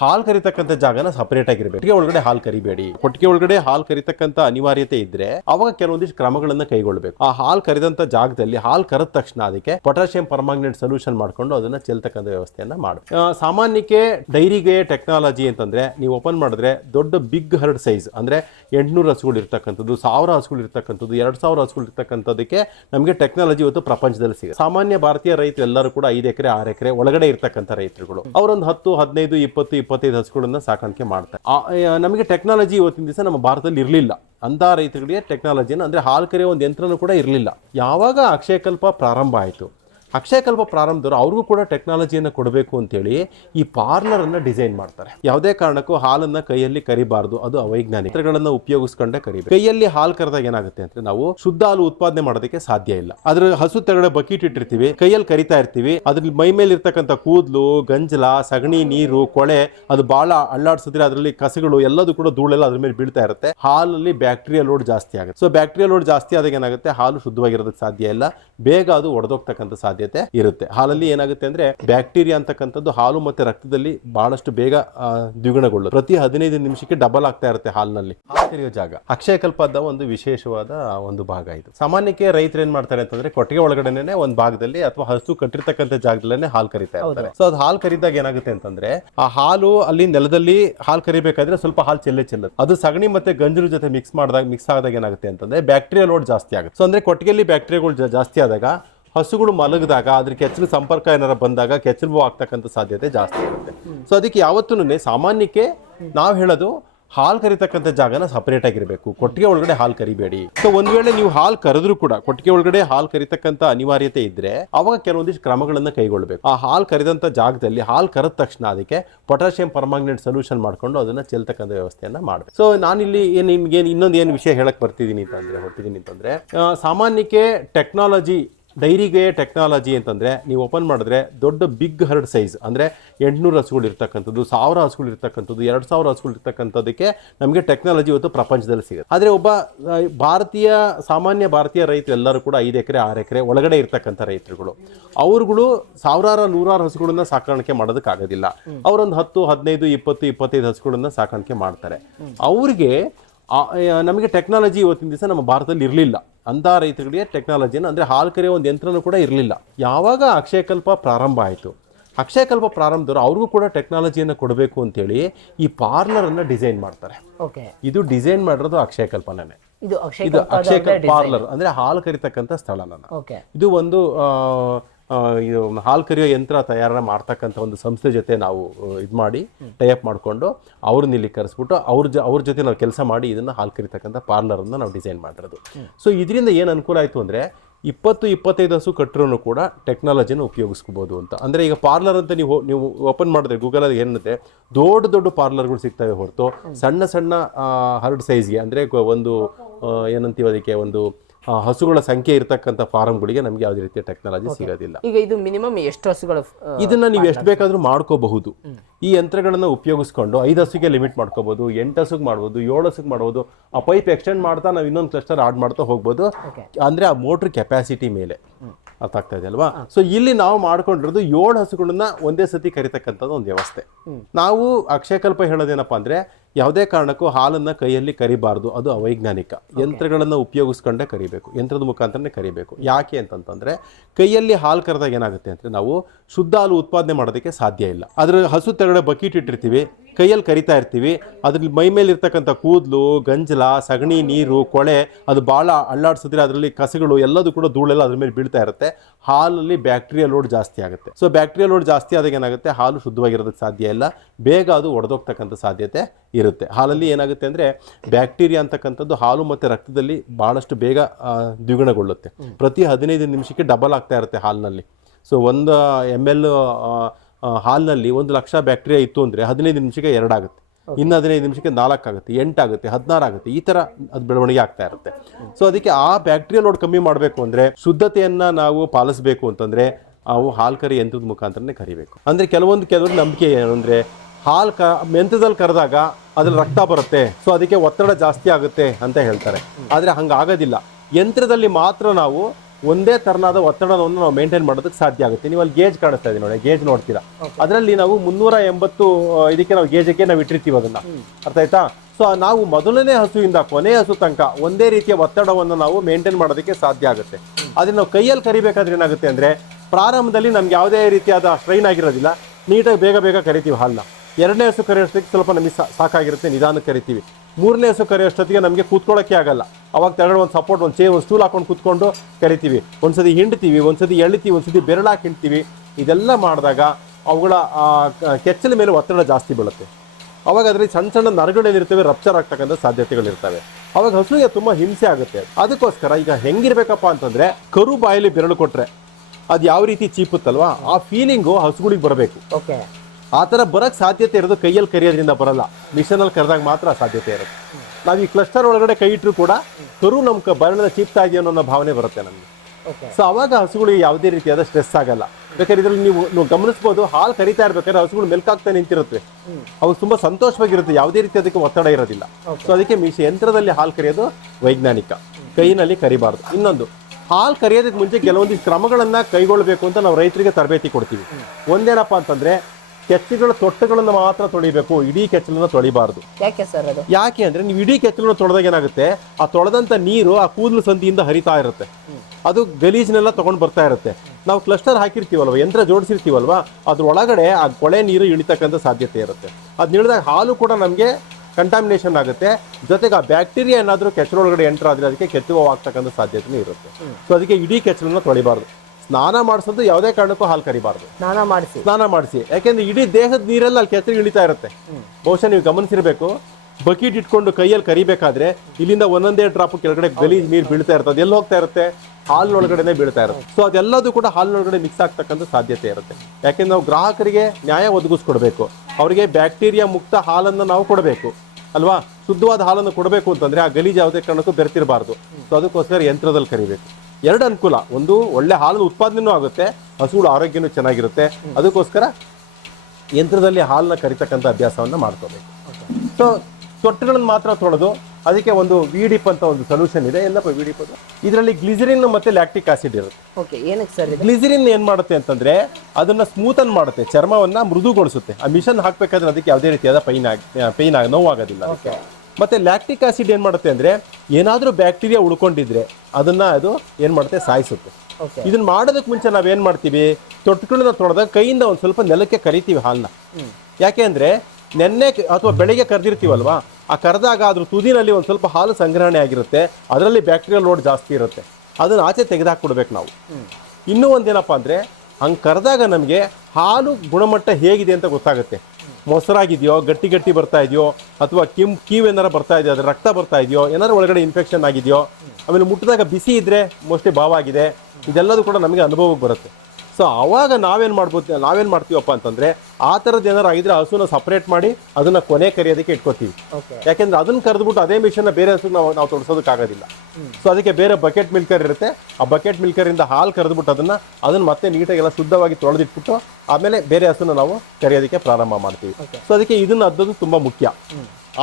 ಹಾಲು ಕರಿತಕ್ಕಂಥ ಜಾಗನ ಸಪರೇಟ್ ಆಗಿರ್ಬೇಕು. ಕೊಟ್ಟಿಗೆ ಒಳಗಡೆ ಹಾಲು ಕರಿಬೇಡಿ. ಕೊಟ್ಟಿಗೆ ಒಳಗಡೆ ಹಾಲು ಕರಿತಕ್ಕಂಥ ಅನಿವಾರ್ಯತೆ ಇದ್ರೆ ಅವಾಗ ಕೆಲವೊಂದಿಷ್ಟು ಕ್ರಮಗಳನ್ನ ಕೈಗೊಳ್ಳಬೇಕು. ಆ ಹಾಲು ಕರಿದಂತ ಜಾಗದಲ್ಲಿ ಹಾಲು ಕರೆದ ತಕ್ಷಣ ಅದಕ್ಕೆ ಪೊಟ್ಯಾಷಿಯಂ ಪರ್ಮಾಂಗನೇಟ್ ಸೊಲ್ಯೂಷನ್ ಮಾಡ್ಕೊಂಡು ಅದನ್ನ ಚೆಲ್ತಕ್ಕಂಥ ವ್ಯವಸ್ಥೆಯನ್ನ ಮಾಡಬೇಕು. ಸಾಮಾನ್ಯಕ್ಕೆ ಡೈರಿಗೆ ಟೆಕ್ನಾಲಜಿ ಅಂತಂದ್ರೆ ನೀವು ಓಪನ್ ಮಾಡಿದ್ರೆ ದೊಡ್ಡ ಬಿಗ್ ಹರ್ಡ್ ಸೈಜ್ ಅಂದ್ರೆ 800 ಹಸುಗಳು ಇರ್ತಕ್ಕಂಥದ್ದು, 1000 ಹಸುಗಳು ಇರ್ತಕ್ಕಂಥದ್ದು, 2000 ಹಸುಗಳು ಇರ್ತಕ್ಕಂಥದಕ್ಕೆ ನಮಗೆ ಟೆಕ್ನಾಲಜಿ ಇವತ್ತು ಪ್ರಪಂಚದಲ್ಲಿ ಸಿಗುತ್ತೆ. ಸಾಮಾನ್ಯ ಭಾರತೀಯ ರೈತರು ಎಲ್ಲರೂ ಕೂಡ 5 ಎಕರೆ 6 ಎಕರೆ ಒಳಗಡೆ ಇರ್ತಕ್ಕಂಥ ರೈತರುಗಳು ಅವರೊಂದು 10, 15, 20, 25 ಹಸುಗಳನ್ನ ಸಾಕಾಣಿಕೆ ಮಾಡ್ತಾರೆ. ನಮಗೆ ಟೆಕ್ನಾಲಜಿ ಇವತ್ತಿನ ದಿವಸ ನಮ್ಮ ಭಾರತದಲ್ಲಿ ಇರಲಿಲ್ಲ. ಅಂತ ರೈತರಿಗೆ ಟೆಕ್ನಾಲಜಿನ ಅಂದ್ರೆ ಹಾಲು ಕರೆಯೋ ಒಂದು ಯಂತ್ರನೂ ಕೂಡ ಇರಲಿಲ್ಲ. ಯಾವಾಗ ಅಕ್ಷಯಕಲ್ಪ ಪ್ರಾರಂಭ ಆಯಿತು, ಅಕ್ಷಯಕಲ್ಪ ಪ್ರಾರಂಭದವರು ಅವ್ರಿಗೂ ಕೂಡ ಟೆಕ್ನಾಲಜಿಯನ್ನು ಕೊಡಬೇಕು ಅಂತೇಳಿ ಈ ಪಾರ್ಲರನ್ನು ಡಿಸೈನ್ ಮಾಡ್ತಾರೆ. ಯಾವುದೇ ಕಾರಣಕ್ಕೂ ಹಾಲನ್ನು ಕೈಯಲ್ಲಿ ಕರಿಬಾರ್ದು, ಅದು ಅವೈಜ್ಞಾನಿಕ. ಯಂತ್ರಗಳನ್ನು ಉಪಯೋಗಿಸ್ಕೊಂಡೇ ಕರಿಬೇಕು. ಕೈಯಲ್ಲಿ ಹಾಲು ಕರೆದಾಗ ಏನಾಗುತ್ತೆ ಅಂದ್ರೆ ನಾವು ಶುದ್ಧ ಹಾಲು ಉತ್ಪಾದನೆ ಮಾಡೋದಕ್ಕೆ ಸಾಧ್ಯ ಇಲ್ಲ. ಅದ್ರ ಹಸು ತೆಗಡೆ ಬಕೀಟ್ ಇಟ್ಟಿರ್ತೀವಿ, ಕೈಯಲ್ಲಿ ಕರಿತಾ ಇರ್ತೀವಿ, ಅದ್ರ ಮೈ ಮೇಲೆ ಇರ್ತಕ್ಕಂಥ ಕೂದಲು, ಗಂಜಲ, ಸಗಣಿ, ನೀರು, ಕೊಳೆ ಅದು ಬಹಳ ಅಳ್ಳಾಡ್ಸಿದ್ರೆ ಅದರಲ್ಲಿ ಕಸಗಳು ಎಲ್ಲದೂ ಕೂಡ ಧೂಳೆಲ್ಲ ಅದ್ರ ಮೇಲೆ ಬೀಳ್ತಾ ಇರುತ್ತೆ. ಹಾಲಲ್ಲಿ ಬ್ಯಾಕ್ಟೀರಿಯಾ ಲೋಡ್ ಜಾಸ್ತಿ ಆಗುತ್ತೆ. ಸೊ ಬ್ಯಾಕ್ಟೀರಿಯಾ ಲೋಡ್ ಜಾಸ್ತಿ ಆದಾಗ ಏನಾಗುತ್ತೆ, ಹಾಲು ಶುದ್ಧವಾಗಿರೋದಕ್ಕೆ ಸಾಧ್ಯ ಇಲ್ಲ, ಬೇಗ ಅದು ಒಡೆದೋಗ್ತಕ್ಕಂಥ ಸಾಧ್ಯತೆ ಇರುತ್ತೆ. ಹಾಲಲ್ಲಿ ಏನಾಗುತ್ತೆ ಅಂದ್ರೆ ಬ್ಯಾಕ್ಟೀರಿಯಾ ಅಂತಕ್ಕಂಥದ್ದು ಹಾಲು ಮತ್ತೆ ರಕ್ತದಲ್ಲಿ ಬಹಳಷ್ಟು ಬೇಗ ದ್ವಿಗುಣಗೊಳ್ಳುತ್ತೆ. ಪ್ರತಿ 15 ನಿಮಿಷಕ್ಕೆ ಡಬಲ್ ಆಗ್ತಾ ಇರುತ್ತೆ ಹಾಲಿನಲ್ಲಿ. ಹಾಲು ಕರಿಯೋ ಜಾಗ ಅಕ್ಷಯಕಲ್ಪದ ಒಂದು ವಿಶೇಷವಾದ ಒಂದು ಭಾಗ ಇದು. ಸಾಮಾನ್ಯಕ್ಕೆ ರೈತರು ಏನ್ ಮಾಡ್ತಾರೆ ಅಂತಂದ್ರೆ ಕೊಟ್ಟಿಗೆ ಒಳಗಡೆನೆ ಒಂದು ಭಾಗದಲ್ಲಿ ಅಥವಾ ಹಸು ಕಟ್ಟಿರ್ತಕ್ಕಂಥ ಜಾಗದಲ್ಲೇ ಹಾಲು ಕರಿತಾ ಇರ್ತಾರೆ. ಸೊ ಅದು ಹಾಲು ಕರಿದಾಗ ಏನಾಗುತ್ತೆ ಅಂತಂದ್ರೆ ಆ ಹಾಲು ಅಲ್ಲಿ ನೆಲದಲ್ಲಿ ಹಾಲು ಕರಿಬೇಕಾದ್ರೆ ಸ್ವಲ್ಪ ಹಾಲು ಚೆಲ್ಲುತ್ತೆ. ಅದು ಸಗಣಿ ಮತ್ತೆ ಗಂಜಲು ಜೊತೆ ಮಿಕ್ಸ್ ಆದಾಗ ಏನಾಗುತ್ತೆ ಅಂತಂದ್ರೆ ಬ್ಯಾಕ್ಟೀರಿಯಾ ಲೋಡ್ ಜಾಸ್ತಿ ಆಗುತ್ತೆ. ಸೊ ಅಂದ್ರೆ ಕೊಟ್ಟಿಗೆಯಲ್ಲಿ ಬ್ಯಾಕ್ಟೀರಿಯಾಗಳು ಜಾಸ್ತಿ ಆದಾಗ ಹಸುಗಳು ಮಲಗಿದಾಗ ಅದ್ರ ಕೆಚ್ಚಲು ಸಂಪರ್ಕ ಏನಾರ ಬಂದಾಗ ಕೆಚ್ಚಲು ಆಗ್ತಕ್ಕಂಥ ಸಾಧ್ಯತೆ ಜಾಸ್ತಿ ಇರುತ್ತೆ. ಸೊ ಅದಕ್ಕೆ ಯಾವತ್ತೂ ಸಾಮಾನ್ಯಕ್ಕೆ ನಾವು ಹೇಳೋದು ಹಾಲು ಕರಿತಕ್ಕಂಥ ಜಾಗನ ಸಪರೇಟ್ ಆಗಿರಬೇಕು. ಕೊಟ್ಟಿಗೆ ಒಳಗಡೆ ಹಾಲು ಕರಿಬೇಡಿ. ಸೊ ಒಂದ್ ವೇಳೆ ನೀವು ಹಾಲು ಕರೆದ್ರೂ ಕೂಡ ಕೊಟ್ಟಿಗೆ ಒಳಗಡೆ ಹಾಲು ಕರಿತಕ್ಕಂಥ ಅನಿವಾರ್ಯತೆ ಇದ್ರೆ ಅವಾಗ ಕೆಲವೊಂದಿಷ್ಟು ಕ್ರಮಗಳನ್ನ ಕೈಗೊಳ್ಳಬೇಕು. ಆ ಹಾಲು ಕರಿದಂತ ಜಾಗದಲ್ಲಿ ಹಾಲು ಕರೆದ ತಕ್ಷಣ ಅದಕ್ಕೆ ಪೊಟ್ಯಾಷಿಯಂ ಪರ್ಮಾಂಗನೇಟ್ ಸೊಲ್ಯೂಷನ್ ಮಾಡ್ಕೊಂಡು ಅದನ್ನ ಚೆಲ್ತಕ್ಕಂಥ ವ್ಯವಸ್ಥೆಯನ್ನ ಮಾಡಬೇಕು. ಸೊ ನಾನಿಲ್ಲಿ ನಿಮ್ಗೆ ಇನ್ನೊಂದು ಏನು ವಿಷಯ ಹೇಳಕ್ ಹೊರಟಿದ್ದೀನಿ ಅಂತಂದ್ರೆ ಸಾಮಾನ್ಯಕ್ಕೆ ಟೆಕ್ನಾಲಜಿ ಡೈರಿಗೆ ಟೆಕ್ನಾಲಜಿ ಅಂತಂದ್ರೆ ನೀವು ಓಪನ್ ಮಾಡಿದ್ರೆ ದೊಡ್ಡ ಬಿಗ್ ಹರ್ಡ್ ಸೈಜ್ ಅಂದ್ರೆ 800 ಹಸುಗಳು ಇರ್ತಕ್ಕಂಥದ್ದು, 1000 ಹಸುಗಳು ಇರ್ತಕ್ಕಂಥದ್ದು, 2000 ಹಸುಗಳು ಇರ್ತಕ್ಕಂಥದಕ್ಕೆ ನಮಗೆ ಟೆಕ್ನಾಲಜಿ ಇವತ್ತು ಪ್ರಪಂಚದಲ್ಲಿ ಸಿಗುತ್ತೆ. ಆದ್ರೆ ಒಬ್ಬ ಸಾಮಾನ್ಯ ಭಾರತೀಯ ರೈತರು ಎಲ್ಲರೂ ಕೂಡ 5 ಎಕರೆ 6 ಎಕರೆ ಒಳಗಡೆ ಇರ್ತಕ್ಕಂಥ ರೈತರುಗಳು ಅವ್ರುಗಳು ಸಾವಿರಾರು ನೂರಾರು ಹಸುಗಳನ್ನ ಸಾಕಾಣಿಕೆ ಮಾಡೋದಕ್ಕಾಗೋದಿಲ್ಲ. ಅವರೊಂದು 10, 15, 20, 25 ಹಸುಗಳನ್ನ ಸಾಕಾಣಿಕೆ ಮಾಡ್ತಾರೆ. ಅವ್ರಿಗೆ ನಮಗೆ ಟೆಕ್ನಾಲಜಿ ಇವತ್ತಿನ ದಿವಸ ನಮ್ಮ ಭಾರತದಲ್ಲಿ ಇರಲಿಲ್ಲ. ಅಂತ ರೈತರಿಗೆ ಟೆಕ್ನಾಲಜಿನ ಅಂದ್ರೆ ಹಾಲು ಕರೆಯೋ ಒಂದು ಯಂತ್ರನೂ ಕೂಡ ಇರಲಿಲ್ಲ. ಯಾವಾಗ ಅಕ್ಷಯಕಲ್ಪ ಪ್ರಾರಂಭ ಆಯಿತು, ಅಕ್ಷಯಕಲ್ಪ ಪ್ರಾರಂಭದವರು ಅವ್ರಿಗೂ ಕೂಡ ಟೆಕ್ನಾಲಜಿಯನ್ನು ಕೊಡಬೇಕು ಅಂತೇಳಿ ಈ ಪಾರ್ಲರನ್ನು ಡಿಸೈನ್ ಮಾಡ್ತಾರೆ. ಇದು ಡಿಸೈನ್ ಮಾಡಿರೋದು ಅಕ್ಷಯಕಲ್ಪನೇ. ಇದು ಅಕ್ಷಯಕಲ್ಪ ಪಾರ್ಲರ್ ಅಂದ್ರೆ ಹಾಲು ಕರಿತಕ್ಕಂಥ ಸ್ಥಳ. ಇದು ಒಂದು ಇದು ಹಾಲು ಕರಿಯೋ ಯಂತ್ರ ತಯಾರ ಮಾಡ್ತಕ್ಕಂಥ ಒಂದು ಸಂಸ್ಥೆ ಜೊತೆ ನಾವು ಇದು ಮಾಡಿ ಟೈಅಪ್ ಮಾಡಿಕೊಂಡು ಅವ್ರನ್ನ ಇಲ್ಲಿ ಕರೆಸ್ಬಿಟ್ಟು ಅವ್ರ ಜೊತೆ ನಾವು ಕೆಲಸ ಮಾಡಿ ಇದನ್ನ ಹಾಲು ಕರಿತಕ್ಕಂಥ ಪಾರ್ಲರನ್ನು ನಾವು ಡಿಸೈನ್ ಮಾಡಿರೋದು. ಸೊ ಇದರಿಂದ ಏನು ಅನುಕೂಲ ಆಯಿತು ಅಂದರೆ 20-25 ಹಸು ಕಟ್ಟರೂ ಕೂಡ ಟೆಕ್ನಾಲಜಿನ ಉಪಯೋಗಿಸ್ಕೋಬೋದು ಅಂತ. ಅಂದರೆ ಈಗ ಪಾರ್ಲರ್ ಅಂತ ನೀವು ಓಪನ್ ಮಾಡಿದ್ರೆ ಗೂಗಲಲ್ಲಿ ಏನಿದೆ ದೊಡ್ಡ ಪಾರ್ಲರ್ಗಳು ಸಿಗ್ತವೆ ಹೊರತು ಸಣ್ಣ ಹರ್ಡ್ ಸೈಜ್ಗೆ ಅಂದರೆ ಒಂದು ಏನಂತೀವಿ ಅದಕ್ಕೆ ಒಂದು ಹಸುಗಳ ಸಂಖ್ಯೆ ಇರತಕ್ಕಂಥ ಫಾರ್ಮ್ಗಳಿಗೆ ನಮಗೆ ಯಾವುದೇ ರೀತಿಯ ಟೆಕ್ನಾಲಜಿ ಸಿಗೋದಿಲ್ಲ. ಈಗ ಇದು ಮಿನಿಮಮ್ ಎಷ್ಟು ಹಸುಗಳು ಇದನ್ನ ನೀವು ಎಷ್ಟು ಬೇಕಾದ್ರೂ ಮಾಡ್ಕೋಬಹುದು. ಈ ಯಂತ್ರಗಳನ್ನ ಉಪಯೋಗಿಸ್ಕೊಂಡು 5 ಹಸುಗೆ ಲಿಮಿಟ್ ಮಾಡ್ಕೋಬಹುದು, 8 ಹಸುಗೆ ಮಾಡ್ಬೋದು, 7 ಹಸುಗೆ ಮಾಡ್ಬೋದು. ಆ ಪೈಪ್ ಎಕ್ಸ್ಟೆಂಡ್ ಮಾಡ್ತಾ ನಾವು ಇನ್ನೊಂದು ಕ್ಲಸ್ಟರ್ ಆಡ್ ಮಾಡ್ತಾ ಹೋಗ್ಬೋದು. ಅಂದ್ರೆ ಆ ಮೋಟರ್ ಕೆಪಾಸಿಟಿ ಮೇಲೆ ಅರ್ಥ ಆಗ್ತಾ ಇದೆ ಅಲ್ವಾ. ಸೊ ಇಲ್ಲಿ ನಾವು ಮಾಡ್ಕೊಂಡಿರೋದು 7 ಹಸುಗಳನ್ನ ಒಂದೇ ಸತಿ ಕರಿತಕ್ಕಂಥದ್ದು ಒಂದು ವ್ಯವಸ್ಥೆ. ನಾವು ಅಕ್ಷಯಕಲ್ಪ ಹೇಳೋದೇನಪ್ಪ ಅಂದ್ರೆ ಯಾವುದೇ ಕಾರಣಕ್ಕೂ ಹಾಲನ್ನ ಕೈಯಲ್ಲಿ ಕರಿಬಾರ್ದು, ಅದು ಅವೈಜ್ಞಾನಿಕ. ಯಂತ್ರಗಳನ್ನ ಉಪಯೋಗಿಸ್ಕೊಂಡೇ ಕರಿಬೇಕು, ಯಂತ್ರದ ಮುಖಾಂತರನೇ ಕರಿಬೇಕು. ಯಾಕೆ ಅಂತಂತಂದ್ರೆ ಕೈಯಲ್ಲಿ ಹಾಲು ಕರೆದಾಗ ಏನಾಗುತ್ತೆ ಅಂದ್ರೆ ನಾವು ಶುದ್ಧ ಹಾಲು ಉತ್ಪಾದನೆ ಮಾಡೋದಕ್ಕೆ ಸಾಧ್ಯ ಇಲ್ಲ. ಅದ್ರ ಹಸು ತೆಗಡೆ ಬಕೀಟ್ ಇಟ್ಟಿರ್ತೀವಿ, ಕೈಯಲ್ಲಿ ಕರಿತಾ ಇರ್ತೀವಿ, ಅದ್ರ ಮೈ ಮೇಲೆ ಇರ್ತಕ್ಕಂಥ ಕೂದಲು, ಗಂಜಲ, ಸಗಣಿ, ನೀರು, ಕೊಳೆ ಅದು ಬಹಳ ಅಳ್ಳಾಡ್ಸಿದ್ರೆ ಅದರಲ್ಲಿ ಕಸಗಳು ಎಲ್ಲದೂ ಕೂಡ ಧೂಳೆಲ್ಲ ಅದ್ರ ಮೇಲೆ ಬೀಳ್ತಾ ಇರುತ್ತೆ. ಹಾಲಲ್ಲಿ ಬ್ಯಾಕ್ಟೀರಿಯಾ ಲೋಡ್ ಜಾಸ್ತಿ ಆಗುತ್ತೆ. ಸೊ ಬ್ಯಾಕ್ಟೀರಿಯಾ ಲೋಡ್ ಜಾಸ್ತಿ ಆದಾಗ ಏನಾಗುತ್ತೆ, ಹಾಲು ಶುದ್ಧವಾಗಿರೋದಕ್ಕೆ ಸಾಧ್ಯ ಇಲ್ಲ, ಬೇಗ ಅದು ಒಡೆದೋಗ್ತಕ್ಕಂಥ ಸಾಧ್ಯತೆ ಇರುತ್ತೆ. ಹಾಲಲ್ಲಿ ಏನಾಗುತ್ತೆ ಅಂದರೆ ಬ್ಯಾಕ್ಟೀರಿಯಾ ಅಂತಕ್ಕಂಥದ್ದು ಹಾಲು ಮತ್ತು ರಕ್ತದಲ್ಲಿ ಬಹಳಷ್ಟು ಬೇಗ ದ್ವಿಗುಣಗೊಳ್ಳುತ್ತೆ. ಪ್ರತಿ 15 ನಿಮಿಷಕ್ಕೆ ಡಬಲ್ ಆಗ್ತಾ ಇರುತ್ತೆ ಹಾಲಿನಲ್ಲಿ. ಸೊ 1 ml ಹಾಲಿನಲ್ಲಿ 1 ಲಕ್ಷ ಬ್ಯಾಕ್ಟೀರಿಯಾ ಇತ್ತು ಅಂದರೆ 15 ನಿಮಿಷಕ್ಕೆ 2 ಆಗುತ್ತೆ, ಇನ್ನು 15 ನಿಮಿಷಕ್ಕೆ 4 ಆಗುತ್ತೆ, 8 ಆಗುತ್ತೆ, 16 ಆಗುತ್ತೆ. ಈ ಥರ ಅದು ಬೆಳವಣಿಗೆ ಆಗ್ತಾ ಇರುತ್ತೆ. ಸೊ ಅದಕ್ಕೆ ಆ ಬ್ಯಾಕ್ಟೀರಿಯಾ ಲೋಡ್ ಕಮ್ಮಿ ಮಾಡಬೇಕು ಅಂದರೆ ಶುದ್ಧತೆಯನ್ನು ನಾವು ಪಾಲಿಸಬೇಕು ಅಂತಂದರೆ ನಾವು ಹಾಲು ಕರಿ ಯಂತ್ರದ ಮುಖಾಂತರನೇ ಕರಿಬೇಕು. ಅಂದರೆ ಕೆಲವೊಂದು ನಂಬಿಕೆ ಏನು ಅಂದರೆ ಹಾಲು ಯಂತ್ರದಲ್ಲಿ ಕರೆದಾಗ ಅದ್ರಲ್ಲಿ ರಕ್ತ ಬರುತ್ತೆ, ಸೊ ಅದಕ್ಕೆ ಒತ್ತಡ ಜಾಸ್ತಿ ಆಗುತ್ತೆ ಅಂತ ಹೇಳ್ತಾರೆ. ಆದರೆ ಹಂಗಾಗೋದಿಲ್ಲ. ಯಂತ್ರದಲ್ಲಿ ಮಾತ್ರ ನಾವು ಒಂದೇ ತರನಾದ ಒತ್ತಡವನ್ನು ನಾವು ಮೇಂಟೈನ್ ಮಾಡೋದಕ್ಕೆ ಸಾಧ್ಯ ಆಗುತ್ತೆ. ನೀವು ಅಲ್ಲಿ ಗೇಜ್ ಕಾಣಿಸ್ತಾ ಇದೆ ನೋಡಿ, ಗೇಜ್ ನೋಡ್ತೀರಾ, ಅದರಲ್ಲಿ ನಾವು 380 ಇದಕ್ಕೆ ನಾವು ಗೇಜಕ್ಕೆ ನಾವು ಇಟ್ಟಿರ್ತೀವಿ ಅದನ್ನ, ಅರ್ಥ ಆಯ್ತಾ? ಸೊ ನಾವು ಮೊದಲನೇ ಹಸುವಿಂದ ಕೊನೆ ಹಸು ತನಕ ಒಂದೇ ರೀತಿಯ ಒತ್ತಡವನ್ನು ನಾವು ಮೇಂಟೈನ್ ಮಾಡೋದಕ್ಕೆ ಸಾಧ್ಯ ಆಗುತ್ತೆ. ಅದನ್ನ ನಾವು ಕೈಯಲ್ಲಿ ಕರಿಬೇಕಾದ್ರೆ ಏನಾಗುತ್ತೆ ಅಂದ್ರೆ, ಪ್ರಾರಂಭದಲ್ಲಿ ನಮ್ಗೆ ಯಾವುದೇ ರೀತಿಯಾದ ಸ್ಟ್ರೈನ್ ಆಗಿರೋದಿಲ್ಲ, ನೀಟಾಗಿ ಬೇಗ ಬೇಗ ಕರಿತೀವಿ ಹಾಲನ್ನ. ಎರಡನೇ ಹಸು ಕರೆಯೋಷ್ಟೊತ್ತಿಗೆ ಸ್ವಲ್ಪ ನಮಗೆ ಸಾಕಾಗಿರುತ್ತೆ, ನಿಧಾನಕ್ಕೆ ಕರಿತೀವಿ. ಮೂರನೇ ಹಸು ಕರೆಯೋಷ್ಟೊತ್ತಿಗೆ ನಮಗೆ ಕೂತ್ಕೊಳ್ಳೋಕ್ಕೆ ಆಗಲ್ಲ, ಅವಾಗ ತೆರಳು ಒಂದು ಸಪೋರ್ಟ್, ಒಂದು ಚೇರ್, ಒಂದು ಸ್ಟೂಲ್ ಹಾಕೊಂಡು ಕೂತ್ಕೊಂಡು ಕರಿತೀವಿ. ಒಂದ್ಸತಿ ಹಿಂಡ್ತೀವಿ, ಒಂದ್ಸತಿ ಎಳಿತೀವಿ, ಒಂದ್ಸತಿ ಬೆರಳಾಕಿ ಹಿಂಡ್ತೀವಿ. ಇದೆಲ್ಲ ಮಾಡಿದಾಗ ಅವುಗಳ ಕೆಚ್ಚಲ ಮೇಲೆ ಒತ್ತಡ ಜಾಸ್ತಿ ಬೀಳುತ್ತೆ. ಅವಾಗ ಅದರಲ್ಲಿ ಸಣ್ಣ ಸಣ್ಣ ನರಗಳೇನಿರ್ತವೆ ರಪ್ಚರ್ ಆಗ್ತಕ್ಕಂಥ ಸಾಧ್ಯತೆಗಳಿರ್ತವೆ. ಅವಾಗ ಹಸುವಿಗೆ ತುಂಬ ಹಿಂಸೆ ಆಗುತ್ತೆ. ಅದಕ್ಕೋಸ್ಕರ ಈಗ ಹೆಂಗಿರ್ಬೇಕಪ್ಪ ಅಂತಂದ್ರೆ, ಕರು ಬಾಯಲ್ಲಿ ಬೆರಳು ಕೊಟ್ರೆ ಅದು ಯಾವ ರೀತಿ ಚೀಪುತ್ತಲ್ವಾ, ಆ ಫೀಲಿಂಗು ಹಸುಗಳಿಗೆ ಬರಬೇಕು. ಆ ಥರ ಬರೋಕ್ಕೆ ಸಾಧ್ಯತೆ ಇರೋದು ಕೈಯಲ್ಲಿ ಕರಿಯೋದ್ರಿಂದ ಬರಲ್ಲ, ಮಿಷನಲ್ಲಿ ಕರೆದಾಗ ಮಾತ್ರ ಸಾಧ್ಯತೆ ಇರುತ್ತೆ. ನಾವು ಈ ಕ್ಲಸ್ಟರ್ ಒಳಗಡೆ ಕೈ ಇಟ್ಟರು ಕೂಡ ಕರು ನಮ್ಮ ಬೆರಳನ್ನ ಚೀಪ್ತಾ ಇದೆಯೋ ಅನ್ನೋ ಭಾವನೆ ಬರುತ್ತೆ ನಮಗೆ. ಸೊ ಅವಾಗ ಹಸುಗಳಿಗೆ ಯಾವುದೇ ರೀತಿಯಾದ ಸ್ಟ್ರೆಸ್ ಆಗಲ್ಲ. ಬೇಕಾದ್ರೆ ಇದರಲ್ಲಿ ನೀವು ಗಮನಿಸ್ಬೋದು, ಹಾಲು ಕರಿತಾ ಇರ್ಬೇಕಾದ್ರೆ ಹಸುಗಳು ಮೆಲ್ಕಾಗ್ತಾ ನಿಂತಿರುತ್ತೆ, ಅವು ತುಂಬಾ ಸಂತೋಷವಾಗಿರುತ್ತೆ, ಯಾವುದೇ ರೀತಿ ಅದಕ್ಕೆ ಒತ್ತಡ ಇರೋದಿಲ್ಲ. ಸೊ ಅದಕ್ಕೆ ಯಂತ್ರದಲ್ಲಿ ಹಾಲು ಕರಿಯೋದು ವೈಜ್ಞಾನಿಕ, ಕೈನಲ್ಲಿ ಕರಿಬಾರ್ದು. ಇನ್ನೊಂದು, ಹಾಲು ಕರಿಯೋದಕ್ಕೆ ಮುಂಚೆ ಕೆಲವೊಂದಿಷ್ಟು ಕ್ರಮಗಳನ್ನ ಕೈಗೊಳ್ಳಬೇಕು ಅಂತ ನಾವು ರೈತರಿಗೆ ತರಬೇತಿ ಕೊಡ್ತೀವಿ. ಒಂದೇನಪ್ಪ ಅಂತಂದ್ರೆ, ಕೆಚ್ಚಲುಗಳ ತೊಟ್ಟುಗಳನ್ನು ಮಾತ್ರ ತೊಳಿಬೇಕು, ಇಡೀ ಕೆಚ್ಚಲನ್ನ ತೊಳಿಬಾರ್ದು. ಯಾಕೆ ಸರ್ ಅದು? ಯಾಕೆ ಅಂದ್ರೆ, ನೀವು ಇಡೀ ಕೆಚ್ಚಲನ್ನ ತೊಳೆದಾಗ ಏನಾಗುತ್ತೆ, ಆ ತೊಳೆದಂತ ನೀರು ಆ ಕೂದಲು ಸಂದಿಯಿಂದ ಹರಿತಾ ಇರುತ್ತೆ, ಅದು ಗಲೀಜನ್ನೆಲ್ಲ ತಗೊಂಡು ಬರ್ತಾ ಇರುತ್ತೆ. ನಾವು ಕ್ಲಸ್ಟರ್ ಹಾಕಿರ್ತೀವಲ್ವ, ಯಂತ್ರ ಜೋಡಿಸಿರ್ತೀವಲ್ವಾ, ಅದ್ರ ಒಳಗಡೆ ಆ ಕೊಳೆ ನೀರು ಇಳಿತಕ್ಕಂಥ ಸಾಧ್ಯತೆ ಇರುತ್ತೆ. ಅದು ಇಳಿದಾಗ ಹಾಲು ಕೂಡ ನಮಗೆ ಕಂಟಾಮಿನೇಷನ್ ಆಗುತ್ತೆ. ಜೊತೆಗೆ ಆ ಬ್ಯಾಕ್ಟೀರಿಯಾ ಏನಾದರೂ ಕೆಚ್ಚಲೊಳಗಡೆ ಎಂಟರ್ ಆದರೆ ಅದಕ್ಕೆ ಕೆಚ್ಚುವಾಗ್ತಕ್ಕಂಥ ಸಾಧ್ಯತೆ ಇರುತ್ತೆ. ಸೊ ಅದಕ್ಕೆ ಇಡೀ ಕೆಚ್ಚಲನ್ನ ತೊಳಿಬಾರ್ದು. ಸ್ನಾನ ಮಾಡಿಸೋದು ಯಾವುದೇ ಕಾರಣಕ್ಕೂ ಹಾಲು ಕರಿಬಾರ್ದು. ಸ್ನಾನ ಮಾಡಿಸಿ, ಯಾಕೆಂದ್ರೆ ಇಡೀ ದೇಹದ ನೀರೆಲ್ಲ ಅಲ್ಲಿ ಕೆಚ್ಚಲಿಗೆ ಇಳಿತಾ ಇರುತ್ತೆ. ಬಹುಶಃ ನೀವು ಗಮನಿಸಿರ್ಬೇಕು, ಬಕೆಟ್ ಇಟ್ಕೊಂಡು ಕೈಯಲ್ಲಿ ಕರಿಬೇಕಾದ್ರೆ ಇಲ್ಲಿಂದ ಒಂದೊಂದೇ ಡ್ರಾಪ್ ಕೆಳಗಡೆ ಗಲೀಜ್ ನೀರು ಬೀಳ್ತಾ ಇರ್ತದೆ. ಎಲ್ಲಿ ಹೋಗ್ತಾ ಇರುತ್ತೆ? ಹಾಲಿನೊಳಗಡೆನೆ ಬೀಳ್ತಾ ಇರುತ್ತೆ. ಸೊ ಅದೆಲ್ಲದೂ ಕೂಡ ಹಾಲಿನೊಳಗಡೆ ಮಿಕ್ಸ್ ಆಗ್ತಕ್ಕಂಥ ಸಾಧ್ಯತೆ ಇರುತ್ತೆ. ಯಾಕೆಂದ್ರೆ ನಾವು ಗ್ರಾಹಕರಿಗೆ ನ್ಯಾಯ ಒದಗಿಸ್ಕೊಡ್ಬೇಕು, ಅವರಿಗೆ ಬ್ಯಾಕ್ಟೀರಿಯಾ ಮುಕ್ತ ಹಾಲನ್ನು ನಾವು ಕೊಡಬೇಕು ಅಲ್ವಾ. ಶುದ್ಧವಾದ ಹಾಲನ್ನು ಕೊಡಬೇಕು ಅಂತಂದ್ರೆ ಆ ಗಲೀಜು ಯಾವುದೇ ಕಾರಣಕ್ಕೂ ಬೆರೆತಿರಬಾರ್ದು. ಸೊ ಅದಕ್ಕೋಸ್ಕರ ಯಂತ್ರದಲ್ಲಿ ಕರಿಬೇಕು. ಎರಡು ಅನುಕೂಲ, ಒಂದು ಒಳ್ಳೆ ಹಾಲಿನ ಉತ್ಪಾದನೆಯೂ ಆಗುತ್ತೆ, ಹಸುಗಳ ಆರೋಗ್ಯನೂ ಚೆನ್ನಾಗಿರುತ್ತೆ. ಅದಕ್ಕೋಸ್ಕರ ಯಂತ್ರದಲ್ಲಿ ಹಾಲನ್ನ ಕರಿತಕ್ಕಂಥ ಅಭ್ಯಾಸವನ್ನು ಮಾಡ್ಕೋಬೇಕು. ಸೊ ತೊಟ್ಟುಗಳನ್ನು ಮಾತ್ರ ತೊಳೆದು ಅದಕ್ಕೆ ಒಂದು ವಿಡಿಪ್ ಅಂತ ಒಂದು ಸೊಲ್ಯೂಷನ್ ಇದೆ. ಎಲ್ಲಪ್ಪ ವಿಡಿಪ್ ಅದು? ಇದರಲ್ಲಿ ಗ್ಲಿಸರಿನ್ ಮತ್ತೆ ಲ್ಯಾಕ್ಟಿಕ್ ಆಸಿಡ್ ಇರುತ್ತೆ. ಗ್ಲಿಸರಿನ್ ಏನ್ ಮಾಡುತ್ತೆ ಅಂತಂದ್ರೆ, ಅದನ್ನ ಸ್ಮೂತನ್ ಮಾಡುತ್ತೆ, ಚರ್ಮವನ್ನ ಮೃದುಗೊಳಿಸುತ್ತೆ. ಆ ಮಿಷನ್ ಹಾಕ್ಬೇಕಾದ್ರೆ ಅದಕ್ಕೆ ಯಾವುದೇ ರೀತಿಯಾದ ಪೈನ್ ನೋವಾಗೋದಿಲ್ಲ ಅದಕ್ಕೆ. ಮತ್ತೆ ಲ್ಯಾಕ್ಟಿಕ್ ಆಸಿಡ್ ಏನ್ ಮಾಡುತ್ತೆ ಅಂದ್ರೆ, ಏನಾದ್ರೂ ಬ್ಯಾಕ್ಟೀರಿಯಾ ಉಳ್ಕೊಂಡಿದ್ರೆ ಅದನ್ನ ಅದು ಏನ್ ಮಾಡುತ್ತೆ, ಸಾಯಿಸುತ್ತೆ. ಇದನ್ನ ಮಾಡೋದಕ್ಕೆ ಮುಂಚೆ ನಾವೇನ್ ಮಾಡ್ತೀವಿ, ತೊಟ್ಟುಗಳನ್ನ ತೊಳೆದಾಗ ಕೈಯಿಂದ ಒಂದ್ ಸ್ವಲ್ಪ ನೆಲಕ್ಕೆ ಕರಿತೀವಿ ಹಾಲನ್ನ. ಯಾಕೆ ಅಂದ್ರೆ, ನೆನ್ನೆ ಅಥವಾ ಬೆಳಿಗ್ಗೆ ಕರೆದಿರ್ತೀವಲ್ವಾ, ಆ ಕರೆದಾಗ ಅದ್ರ ತುದಿನಲ್ಲಿ ಒಂದು ಸ್ವಲ್ಪ ಹಾಲು ಸಂಗ್ರಹಣೆ ಆಗಿರುತ್ತೆ, ಅದರಲ್ಲಿ ಬ್ಯಾಕ್ಟೀರಿಯಲ್ ಲೋಡ್ ಜಾಸ್ತಿ ಇರುತ್ತೆ, ಅದನ್ನ ಆಚೆ ತೆಗೆದಾಕ್ಬಿಡ್ಬೇಕು ನಾವು. ಇನ್ನೂ ಒಂದೇನಪ್ಪ ಅಂದರೆ, ಹಂಗೆ ಕರೆದಾಗ ನಮಗೆ ಹಾಲು ಗುಣಮಟ್ಟ ಹೇಗಿದೆ ಅಂತ ಗೊತ್ತಾಗುತ್ತೆ. ಮೊಸರಾಗಿದೆಯೋ, ಗಟ್ಟಿ ಗಟ್ಟಿ ಬರ್ತಾ ಇದೆಯೋ, ಅಥವಾ ಕೀವು ಏನಾರು ಬರ್ತಾ ಇದೆಯೋ, ಅದ್ರ ರಕ್ತ ಬರ್ತಾ ಇದೆಯೋ, ಏನಾರು ಒಳಗಡೆ ಇನ್ಫೆಕ್ಷನ್ ಆಗಿದೆಯೋ, ಆಮೇಲೆ ಮುಟ್ಟಿದಾಗ ಬಿಸಿ ಇದ್ದರೆ ಮೋಸ್ಟ್ಲಿ ಬಾವಾಗಿದೆ, ಇದೆಲ್ಲದೂ ಕೂಡ ನಮಗೆ ಅನುಭವಕ್ಕೆ ಬರುತ್ತೆ. ಸೊ ಆವಾಗ ನಾವೇನು ಮಾಡ್ತೀವಪ್ಪ ಅಂತಂದರೆ, ಆ ಥರದ್ದು ಏನಾರು ಆಗಿದ್ರೆ ಹಸುನ ಸಪ್ರೇಟ್ ಮಾಡಿ ಅದನ್ನು ಕೊನೆ ಕರಿಯೋದಕ್ಕೆ ಇಟ್ಕೋತೀವಿ. ಯಾಕೆಂದ್ರೆ ಅದನ್ನು ಕರೆದ್ಬಿಟ್ಟು ಅದೇ ಮಿಷನ್ನ ಬೇರೆ ಹಸುಗೆ ನಾವು ತೊಡಸೋದಕ್ಕಾಗೋದಿಲ್ಲ. ಸೊ ಅದಕ್ಕೆ ಬೇರೆ ಬಕೆಟ್ ಮಿಲ್ಕರ್ ಇರುತ್ತೆ, ಆ ಬಕೆಟ್ ಮಿಲ್ಕರಿಂದ ಹಾಲು ಕರೆದ್ಬಿಟ್ಟು ಅದನ್ನು ಮತ್ತೆ ನೀಟಾಗೆಲ್ಲ ಶುದ್ಧವಾಗಿ ತೊಳೆದಿಟ್ಬಿಟ್ಟು ಆಮೇಲೆ ಬೇರೆ ಹಸುನ ನಾವು ಕರಿಯೋದಕ್ಕೆ ಪ್ರಾರಂಭ ಮಾಡ್ತೀವಿ. ಸೊ ಅದಕ್ಕೆ ಇದನ್ನು ಅದ್ದೋದು ತುಂಬ ಮುಖ್ಯ.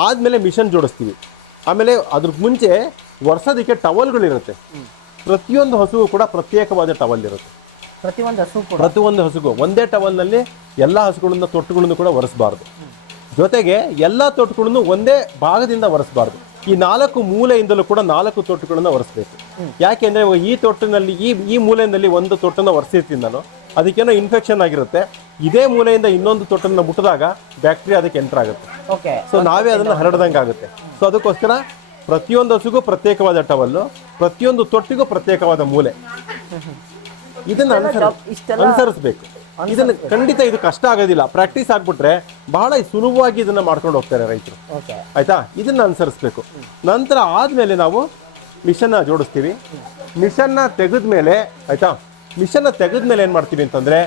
ಆದಮೇಲೆ ಮಿಷನ್ ಜೋಡಿಸ್ತೀವಿ. ಆಮೇಲೆ ಅದ್ರ ಮುಂಚೆ ಒರೆಸೋದಕ್ಕೆ ಟವಲ್ಗಳಿರುತ್ತೆ. ಪ್ರತಿಯೊಂದು ಹಸುವು ಕೂಡ ಪ್ರತ್ಯೇಕವಾದ ಟವಲ್ ಇರುತ್ತೆ. ಪ್ರತಿಯೊಂದು ಹಸುಗೂ ಒಂದೇ ಟವಲ್ನಲ್ಲಿ ಎಲ್ಲ ಹಸುಗಳನ್ನ ತೊಟ್ಟುಗಳನ್ನು ಕೂಡ ಒರೆಸಬಾರ್ದು. ಜೊತೆಗೆ ಎಲ್ಲ ತೊಟ್ಟುಗಳನ್ನು ಒಂದೇ ಭಾಗದಿಂದ ಒರೆಸಬಾರ್ದು. ಈ 4 ಮೂಲೆಯಿಂದಲೂ ಕೂಡ 4 ತೊಟ್ಟುಗಳನ್ನ ಒರೆಸಬೇಕು. ಯಾಕೆಂದ್ರೆ ಈ ತೊಟ್ಟಿನಲ್ಲಿ ಈ ಮೂಲೆಯಲ್ಲಿ ಒಂದು ತೊಟ್ಟನ್ನು ಒರೆಸಿರ್ತೀನಿ ನಾನು, ಅದಕ್ಕೇನೋ ಇನ್ಫೆಕ್ಷನ್ ಆಗಿರುತ್ತೆ, ಇದೇ ಮೂಲೆಯಿಂದ ಇನ್ನೊಂದು ತೊಟ್ಟನ್ನು ಮುಟ್ಟಿದಾಗ ಬ್ಯಾಕ್ಟೀರಿಯಾ ಅದಕ್ಕೆ ಎಂಟರ್ ಆಗುತ್ತೆ. ಸೊ ನಾವೇ ಅದನ್ನು ಹರಡ್ದಂಗೆ ಆಗುತ್ತೆ. ಸೊ ಅದಕ್ಕೋಸ್ಕರ ಪ್ರತಿಯೊಂದು ಹಸುಗೂ ಪ್ರತ್ಯೇಕವಾದ ಟವಲ್ಲು, ಪ್ರತಿಯೊಂದು ತೊಟ್ಟಿಗೂ ಪ್ರತ್ಯೇಕವಾದ ಮೂಲೆ, ಇದನ್ನ ಅನುಸರಿಸಬೇಕು. ಇದನ್ನ ಖಂಡಿತ ಇದು ಕಷ್ಟ ಆಗೋದಿಲ್ಲ. ಪ್ರಾಕ್ಟೀಸ್ ಆಗ್ಬಿಟ್ರೆ ಬಹಳ ಸುಲಭವಾಗಿ ಇದನ್ನ ಮಾಡ್ಕೊಂಡು ಹೋಗ್ತಾರೆ ರೈತರು. ಆಯ್ತಾ, ಇದನ್ನ ಅನುಸರಿಸಬೇಕು. ನಂತರ ಆದ್ಮೇಲೆ ನಾವು ಮಿಷನ್ನ ಜೋಡಿಸ್ತೀವಿ. ಮಿಷನ್ನ ತೆಗೆದ್ಮೇಲೆ ಏನ್ ಮಾಡ್ತೀವಿ ಅಂತಂದ್ರೆ,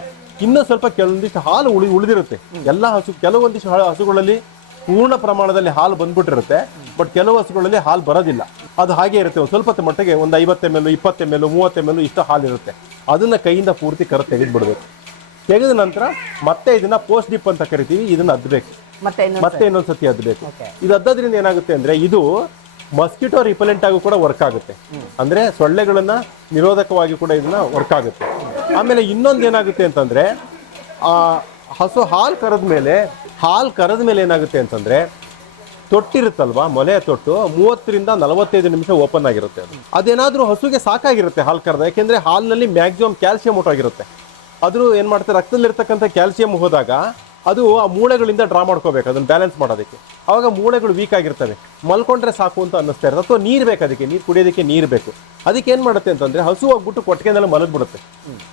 ಇನ್ನೂ ಸ್ವಲ್ಪ ಕೆಲವೊಂದಿಷ್ಟು ಹಾಲು ಉಳಿದಿರುತ್ತೆ. ಎಲ್ಲ ಕೆಲವೊಂದಿಷ್ಟು ಹಸುಗಳಲ್ಲಿ ಪೂರ್ಣ ಪ್ರಮಾಣದಲ್ಲಿ ಹಾಲು ಬಂದ್ಬಿಟ್ಟಿರುತ್ತೆ, ಬಟ್ ಕೆಲವು ಹಸುಗಳಲ್ಲಿ ಹಾಲು ಬರೋದಿಲ್ಲ. ಅದು ಹಾಗೆ ಇರುತ್ತೆ. ಒಂದು ಸ್ವಲ್ಪ ಮಟ್ಟಿಗೆ ಒಂದು 50 ml, 20 ml, 30 ml ಇಷ್ಟು ಹಾಲು ಇರುತ್ತೆ. ಅದನ್ನ ಕೈಯಿಂದ ಪೂರ್ತಿ ತೆಗೆದ್ಬಿಡ್ಬೇಕು. ತೆಗೆದ ನಂತರ ಮತ್ತೆ ಇದನ್ನ ಪೋಸ್ಟ್ ಡಿಪ್ ಅಂತ ಕರಿತೀವಿ. ಇದನ್ನ ಅದ್ದಬೇಕು, ಮತ್ತೆ ಇನ್ನೊಂದ್ಸತಿ ಅದ್ದಬೇಕು. ಇದು ಅದ್ದೋದ್ರಿಂದ ಏನಾಗುತ್ತೆ ಅಂದ್ರೆ, ಇದು ಮಸ್ಕಿಟೋ ರಿಪೆಲೆಂಟ್ ಆಗಿ ಕೂಡ ವರ್ಕ್ ಆಗುತ್ತೆ. ಅಂದ್ರೆ ಸೊಳ್ಳೆಗಳನ್ನ ನಿರೋಧಕವಾಗಿ ಕೂಡ ಇದನ್ನ ವರ್ಕ್ ಆಗುತ್ತೆ. ಆಮೇಲೆ ಇನ್ನೊಂದು ಏನಾಗುತ್ತೆ ಅಂತಂದ್ರೆ ಹಸು ಹಾಲು ಕರೆದ ಮೇಲೆ ಏನಾಗುತ್ತೆ ಅಂತಂದ್ರೆ ತೊಟ್ಟಿರುತ್ತಲ್ವಾ, ಮೊಲೆಯ ತೊಟ್ಟು 30ರಿಂದ 45 ನಿಮಿಷ ಓಪನ್ ಆಗಿರುತ್ತೆ. ಅದೇನಾದ್ರೂ ಹಸುಗೆ ಸಾಕಾಗಿರುತ್ತೆ ಹಾಲು ಕರೆದ, ಯಾಕೆಂದ್ರೆ ಹಾಲಿನಲ್ಲಿ ಮ್ಯಾಕ್ಸಿಮಮ್ ಕ್ಯಾಲ್ಸಿಯಂ ಹೊರಗಿರುತ್ತೆ. ಅದು ಏನ್ ಮಾಡ್ತಾರೆ, ರಕ್ತದಲ್ಲಿರ್ತಕ್ಕಂಥ ಕ್ಯಾಲ್ಸಿಯಂ ಹೋದಾಗ ಅದು ಆ ಮೂಳೆಗಳಿಂದ ಡ್ರಾ ಮಾಡ್ಕೋಬೇಕು ಅದನ್ನ ಬ್ಯಾಲೆನ್ಸ್ ಮಾಡೋದಕ್ಕೆ. ಅವಾಗ ಮೂಳೆಗಳು ವೀಕ್ ಆಗಿರ್ತವೆ, ಮಲ್ಕೊಂಡ್ರೆ ಸಾಕು ಅಂತ ಅನ್ನಿಸ್ತಾ ಇರುತ್ತೆ. ಅಥವಾ ನೀರು ಬೇಕು, ಅದಕ್ಕೆ ನೀರು ಕುಡಿಯೋದಕ್ಕೆ ನೀರು ಬೇಕು. ಅದಕ್ಕೆ ಏನು ಮಾಡುತ್ತೆ ಅಂತಂದ್ರೆ ಹಸು ಹೋಗ್ಬಿಟ್ಟು ಕೊಟ್ಟಿಗೆನೆಲ್ಲ ಮಲಗ್ಬಿಡುತ್ತೆ.